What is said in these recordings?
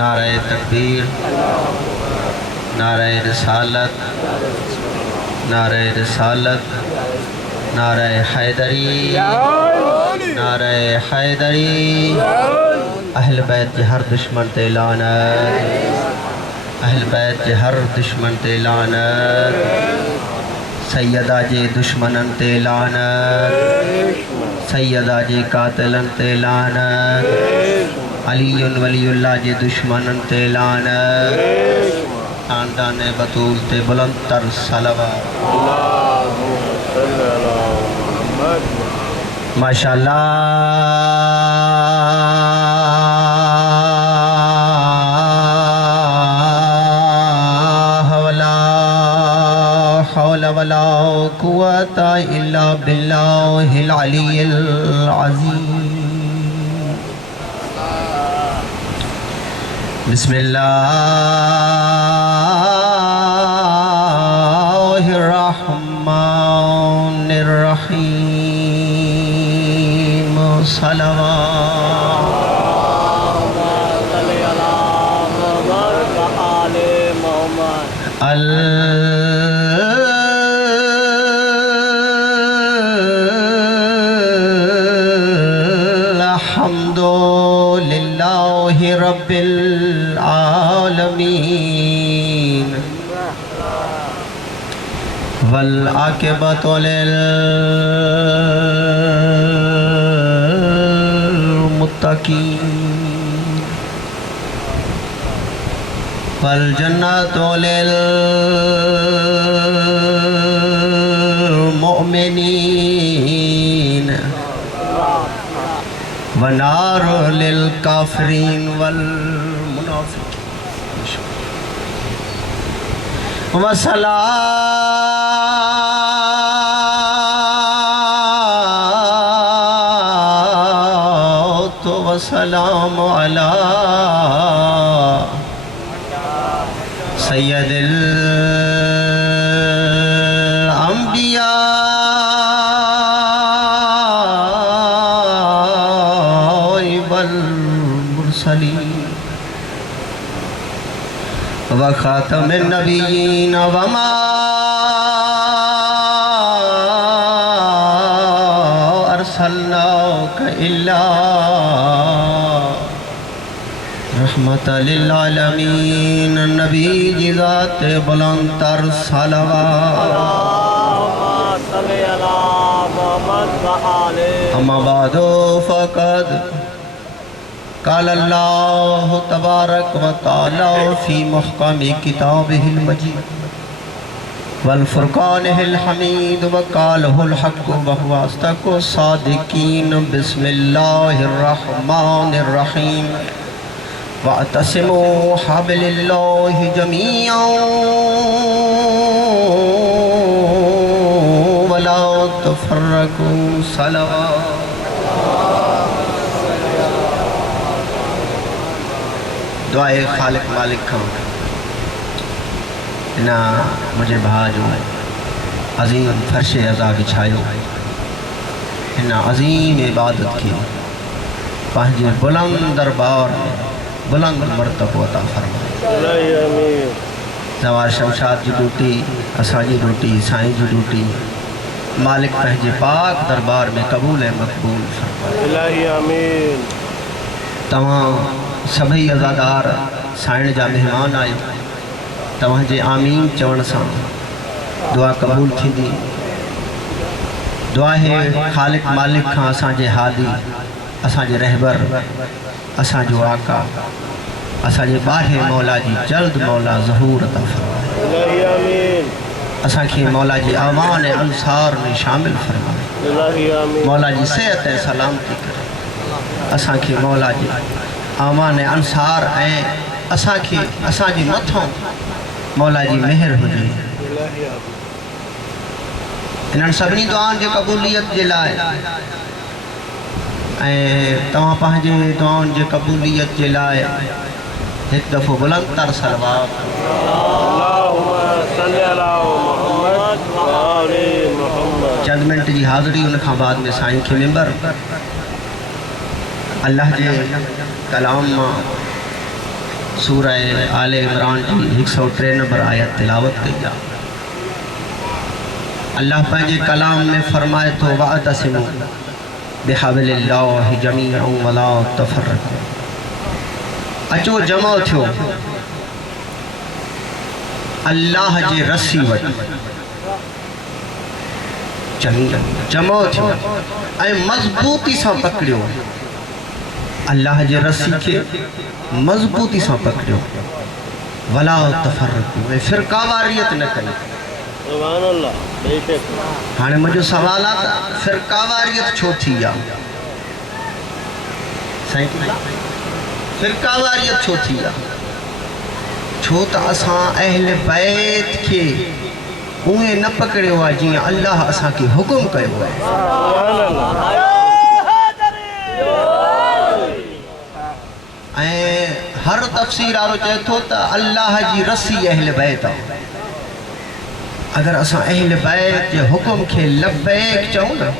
نعرہ تکبیر، نعرہ رسالت، نعرہ رسالت، نعرہ حیدری، نعرہ حیدری۔ اہل بیت کے ہر دشمن تے لعنت، اہل بیت کے ہر دشمن تے لعنت، سیدہ جے دشمنن تے لعنت، سیدہ جے قاتلن تے لعنت، علی ولی اللہ جے دشمنن تے لعنت، خاندان بطول تے بلند تر صلوات۔ ماشاءاللہ ولا حول ولا قوة الا باللہ العلی العظیم۔ بسم اللہ الرحمن الرحیم۔ صلوات الحمد للہ رب العالمین والعاقبۃ للمتقین والجنۃ للمؤمنین والنار للکافرین والمنافقین۔ والصلاة والسلام علی سید الانبیاء والمرسلین وخاتم النبیین وما ارسلناک الا رحمت للعالمین۔ نبی جی ذات بلند تر صلوات۔ اما بعد فقد قال اللہ تبارک و تعالی فی محکم کتابہ المجید والفرقانہ الحمید وقالہ الحق وہو اصدق الصادقین۔ بسم اللہ الرحمن الرحیم۔ وَاعْتَصِمُوا حَبْلِ اللَّهِ جَمِيعًا وَلَا تَفَرَّقُوا۔ صلوات۔ دعائے خالق مالک کھاں نا مجھے بھاجو عظیم فرش عزا بچھائیو، نا عظیم عبادت کی پہنجے بلند دربار میں بلند مرتب عطا فرمائے۔ زوار شمشاد جو ڈوٹی اساجی ڈوٹی سائیں جو ڈوٹی مالک پہنجے پاک دربار میں قبول مقبول فرمائے۔ تمام سبھی عزادار سائن جا مہمان آئے تمہیں جے آمین چون سان دعا قبول تھی دی۔ دعا ہے خالق مالک کھاں اساں جے ہادی، اساں جے رہبر، اساں جو آقا، اساں جے باہے مولا جی جلد مولا ظہور عطا فرمائے۔ اساں کی مولا جی آوان انصار میں شامل فرمائے۔ مولا جی صحت سلامتی کرے۔ اساں کی مولا جی آوان انصار ہیں، اساں جی متھوں مولا جی مہر ہو جائے۔ انہاں سبنی دعان جے قبولیت جے لائے تمہاں پہنجے دعان جے قبولیت جے لائے ایک دفعہ بلند تر صلوات۔ چند منٹ جی حاضری ان کھاں بعد میں سائن کے ممبر اللہ جے کلام سورہ آل عمران کی 103 نمبر آیت تلاوت کی جا اللہ پنجے کلام میں فرمائے تو وَاعْتَصِمُوا بِحَبْلِ اللَّهِ جَمِيعًا وَلَا تَفَرَّقُوا اچو جمع تھو اللہ جے رسی وٹی جمع تھو اے مضبوطی سا پکڑیو اللہ جے رسی کے مضبوطی سا پکڑیو ولا تفرقوا فرقہ واریت نہ کرے سبحان اللہ بے شک ہانے مجھے سوال آتا فرقہ واریت چھو تھی یا صحیح کی فرقہ واریت چھو تھی یا چھو تا اساں اہل بیت کے انہیں نہ پکڑے ہوا جی اللہ اساں کی حکم کرے ہوا سبحان اللہ ہر تفسیر آرو چاہے تو تا اللہ جی رسی اہل بیت اگر اساں اہل بیت کے حکم کے لبیک چاہوں نا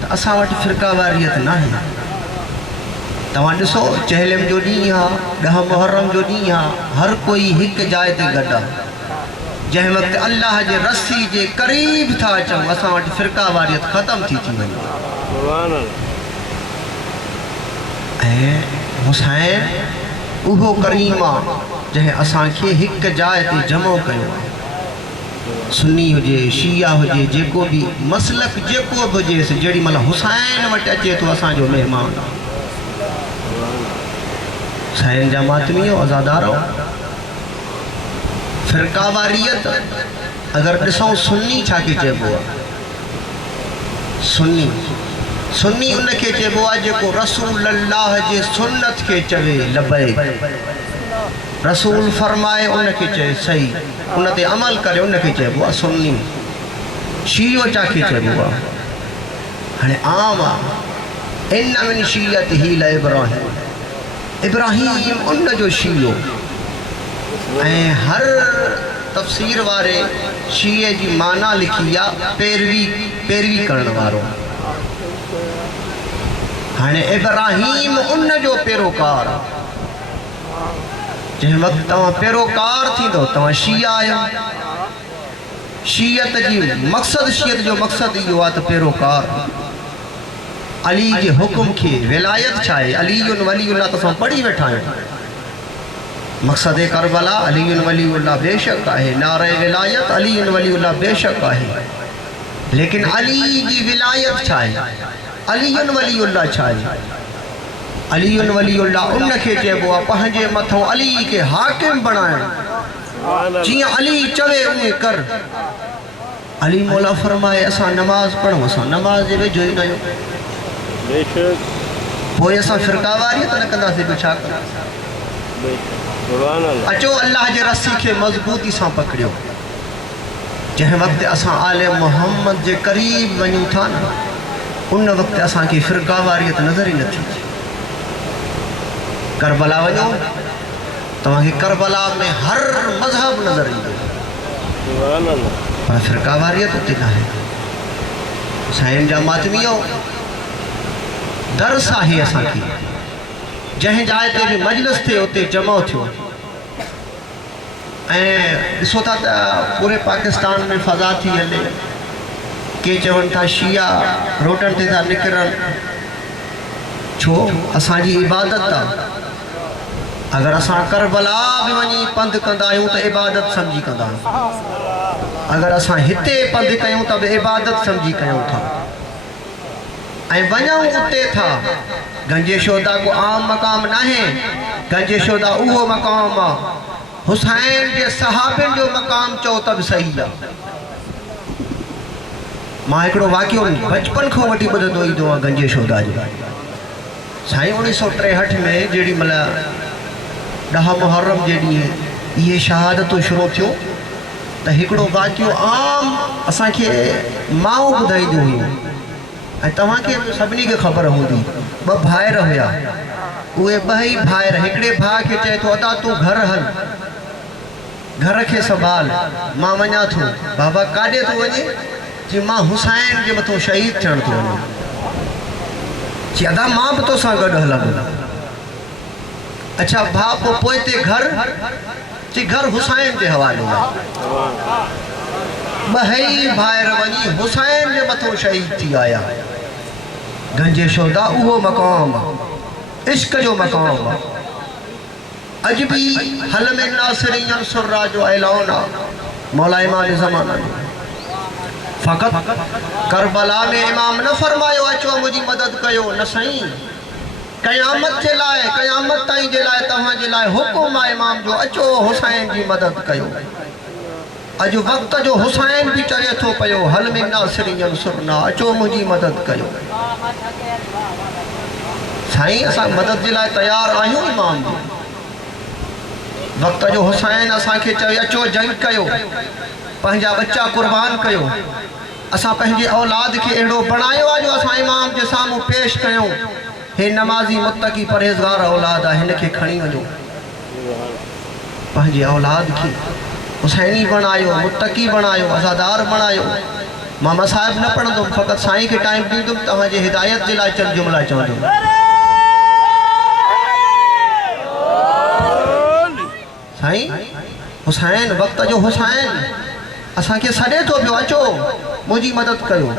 تو اساں وٹ فرقہ واریت نہ ہے تمہاں ڈسو چہلم جو ڈی ہاں ڈہ محرم جو ڈی ہاں ہر کوئی ہک جائے تے گڈا جہاں وقت اللہ جے رسی جے قریب تھا چاہوں اساں وٹ فرقہ واریت ختم تھی ونی سبحان اللہ اے حسین اوہو کریمہ جہاں اساں کے ہک جائے تے جمع کیوں سنی ہو شیعہ ہو جے کو بھی مسلک جے کو بھی جے سے جڑی ملا حسین وٹ اچے تو اساں جو مہمان حسین جا ماتمی ہو ازادارو فرقہ واریت اگر ڈسوں سنی چھا کے چے بوا سنی ان کے چے بوا جے کو رسول اللہ جے سنت کے چوے لبے رسول فرمائے ان کے چے صحیح انتے عمل کرے ان کے چے بوا سنی شیعہ چا کے چے بوا ہنے آما ان من شیعت ہی لابراہیم ابراہیم ان جو شیعہ ہر تفسیر وارے شیعہ جی معنی لکھیا پیروی کرن وارو ہنے ابراہیم ان جو پیروکار جہاں وقت تمہاں پیروکار تھی دو تمہاں شیعہ آیا شیعت جی مقصد شیعت جو مقصد یہ ہوا تو پیروکار علی جے حکم کی ولایت چھائے علی ولی اللہ تو سم پڑھی بیٹھائیں مقصد کربلا علی ولی اللہ بے شک ہے نعرہ ولایت علی ولی اللہ بے شک ہے لیکن علی جی ولایت چھائے علی ولی اللہ چھائے علی ولی اللہ ان کے چیبوا پہنجے متھوں علی کے حاکم بنائیں جیاں علی چوے انہیں کر علی مولا فرمائے اساں نماز پڑھو اساں نماز دے جو ہی نہ بے شک پوئی اساں فرقہ واریت نہ کندہ سے بچھا کر سبحان اللہ اچو اللہ جے رسی کے مضبوطی ساں پکڑیو جہاں وقت اساں آل محمد جے قریب ونیوں تھا نا ان وقت اساں کی فرقہ واریت نظر ہی نہ تھی کربلا ونیوں تو کہ کربلا میں ہر مذہب نظر ہی سبحان اللہ پر فرقہ واریت ہوتی نہ ہے حسین جا ماتمیوں درس آہی اساں کی جہیں جائے تے بھی مجلس تھے ہوتے جمع تھے اس ہوتا تھا پورے پاکستان میں فضا تھی ہلے کہ چون تھا شیعہ روٹن تے تھا نکرن چھو اساں جی عبادت تھا اگر اساں کربلا بھی ونی پند کندہ آئیوں تو عبادت سمجھی کندہ اگر اساں ہتے پند کیوں تب عبادت سمجھی کیوں تھا ونیاؤں اتے تھا گنجے شہدہ کو عام مقام نہ ہے گنجے شہدہ اوہ مقام حسین کے صحابن جو مقام چو تب صحیح ہے ماں ایکڑو واقعوں بچپن کو وٹی بدت ہوئی دو گنجے شہدہ جو سائیں 1963 میں جیڑی ملا ڈہ محرم جیڑی ہے یہ شہادتوں شروع تھیوں تا ایکڑو واقعوں عام اساں کے ماؤں بدائی دو ہوئی تمہاں کے سبنی کے خبر ہوں دی با بھائر ہویا اوے بہی بھائر ہکڑے بھا کے چاہے تو ادا تو گھر ہل گھر کے سبال ماں منیا تھو بابا کاڑے تو ونی جی ماں حسین کے متوں شہید چڑھ تو ونی جی ادا ماں بتو ساں گڑھ ہلا اچھا بھاپ پوئتے گھر چی گھر حسین کے حوالے بہی بھائر ونی حسین کے متو شہید تھی آیا گنج شہدا وہ مقام عشق جو مقام عجبی حلم ناصری ینصر راجو اعلانہ مولا امام زمانہ فقط کربلا میں امام نہ فرمائیو اچو مجھے مدد کیو نہ سائیں قیامت کے لائے قیامت تائیں جے لائے تہاں جے لائے حکم امام جو اچو حسین جی مدد کیو اجو وقت جو حسین بھی چلے تھو پیو حل من ناصر ینصرنا اچو مجھے مدد کیو سائیں اساں مدد جے لائے تیار آئیو امام جی وقت جو حسین اساں کے چوے اچو جنگ کیو پہنجا بچہ قربان کیو اساں پہنجے اولاد کے اڑو بنایو جو اساں امام کے سامو پیش کیو ہے نمازی متقی پرہیزگار اولاد ہے ہن کے کھڑی وجو پہنجے اولاد کی حسینی بنایو متقی بنایو عزادار بنایو ماما صاحب نہ پڑھ دوں فقط سائیں کے ٹائم دی دوں تہاں جے ہدایت جے لائے چند جملہ چون دوں سائیں حسین وقت جو حسین اساں کے سڑے تو بیو اچو مجھے مدد کرو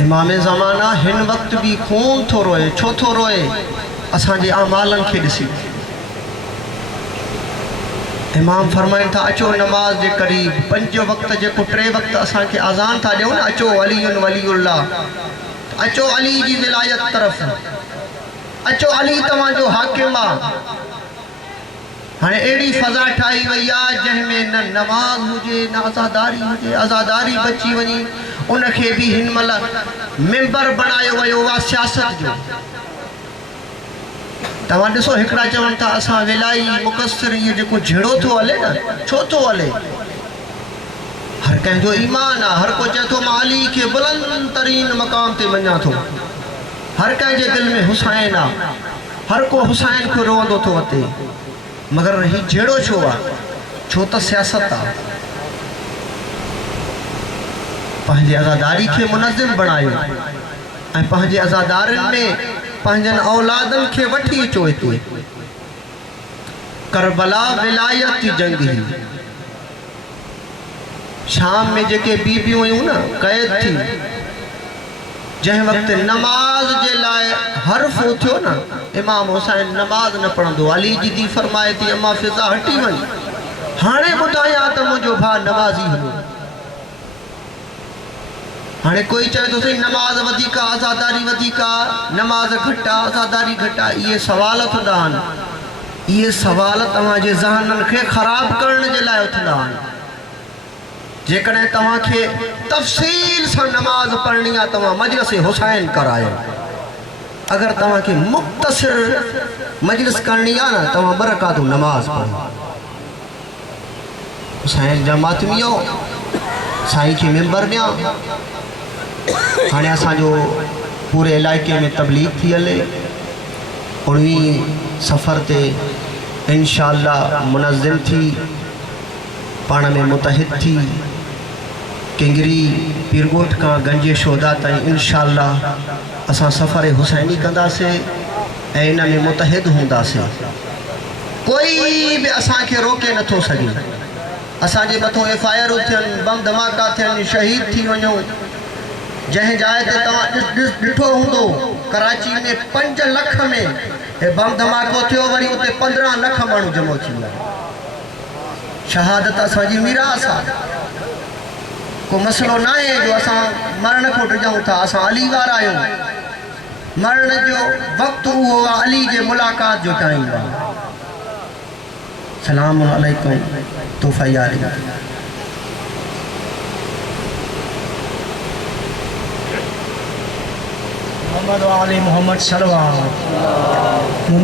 امام زمانہ ہن وقت بھی خون تھو روئے چھو تھو روئے اساں جے اعمالن کے ڈسی امام فرمائن تھا اچو نماز جے قریب پنج وقت جے کو ٹرے وقت اساں کے آزان تھا ڈیو نا اچو علی ولی اللہ اچو علی جی ولایت طرف اچو علی تمہاں جو حاکمہ ہاں ایڑی فضا ٹھائی ویا جہاں میں نہ نماز ہوجے نہ عزاداری ہوجے عزاداری بچی ونی ان کے بھی ہن ملا ممبر بنائے ویو وا سیاست جو تمہاں ڈسو ہکڑا چون تھا اساں ولائی مقصر یہ جو کو جھڑو تو والے نا چھو تو والے ہر کہیں جو ایمان ہر کو چاہے تو علی کے بلند ترین مقام تے منجا تھو ہر کہیں جے دل میں حسین ہر کو حسین کو رو دو تو وتے مگر رہی جھڑو چھوا چھوتا سیاست پہنجے عزاداری کے منظم بنایو پہنجے عزادارن میں پہنجن اولادن کے وٹھی چوئے توئے کربلا ولایت جنگ ہی شام میں جے کے بی بی ہوئیوں نا قید تھی جہاں وقت نماز جے لائے حرف ہوتھو نا امام حسین نماز نہ پڑھن دو علی جی دی فرمائے تھی اما فضا ہٹی ونی ہانے بتایا تو مجھو بھا نمازی ہو ہانے کوئی چاہے تو سی نماز ودی کا عزاداری ودی کا نماز گھٹا عزاداری گھٹا یہ سوالت دان یہ سوالت ہماں جے ذہنن کے خراب کرنے جے لائے اتھدان جے کنے تمہاں کے تفصیل سے نماز پڑھنی ہے تمہاں مجلس حسین کرائے اگر تمہاں کے مختصر مجلس کرنی ہے نا تمہاں برکاتو نماز پڑھو حسین جماعت میں ہو سائیں کے ممبر میں ہو ہانے اساں جو پورے علاقے میں تبلیغ تھی ہلے انہی سفر تے انشاءاللہ منظم تھی پانا میں متحد تھی کنگری پیرگوٹ کا گنج شہدا تائیں انشاءاللہ اساں سفر حسینی کندہ سے اینا میں متحد ہوندہ سے کوئی بھی اساں کے روکے نہ تھو سگی اساں جے بتوں فائر تھین بم دھماکہ تھین شہید تھی ونجو جہیں جائے تے تمہاں ڈٹھو ہوندو کراچی میں 5 لکھ میں بم دھماکو تھیو وری اتے 15 لکھ مانو جمع تھیو شہادت اساں جی میراث کو مسئلہ نہ ہے جو اساں مرن کو ڈر جاؤں تھا اساں علی وار آئیوں مرن جو وقت ہوا علی کے ملاقات جو ٹائم ہوا سلام علیکم توفہ یاری محمد و علی محمد صلی اللہ علیہ وسلم